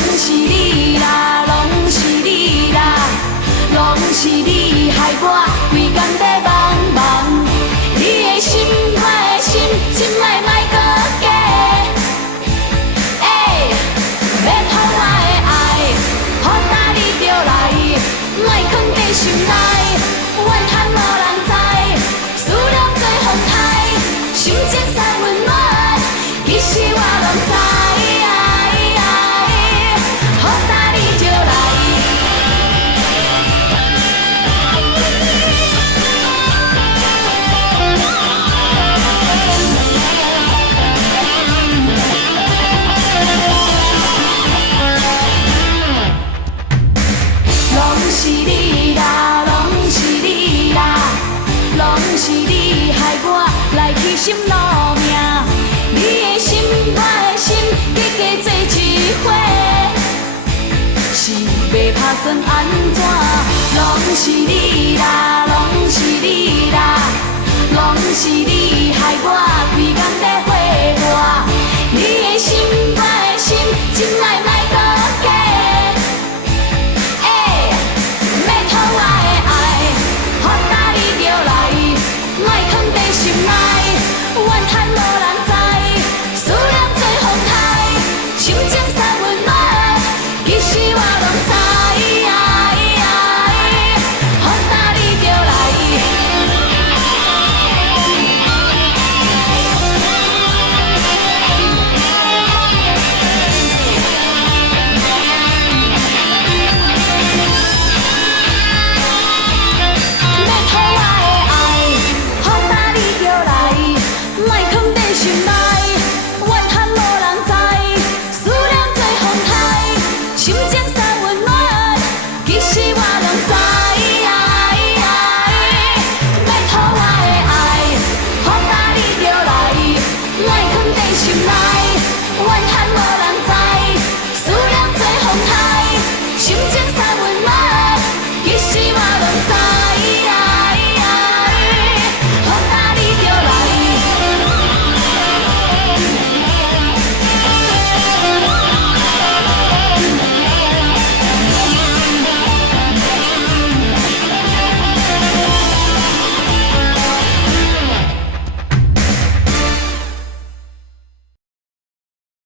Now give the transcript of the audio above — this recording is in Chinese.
是你啦，拢是你啦，拢是你害我规工在茫茫。你的心，我的心，心莫搁假。要予我的爱，予打你就来，莫藏在心内，怨叹无人知，思念做风台，心情散温暖，其实我拢知。是你啦，拢是你啦，拢是你害我来去心落命。你的心，我的心，结加做一伙，是要打算安怎？拢是你啦，拢是你啦，拢是你。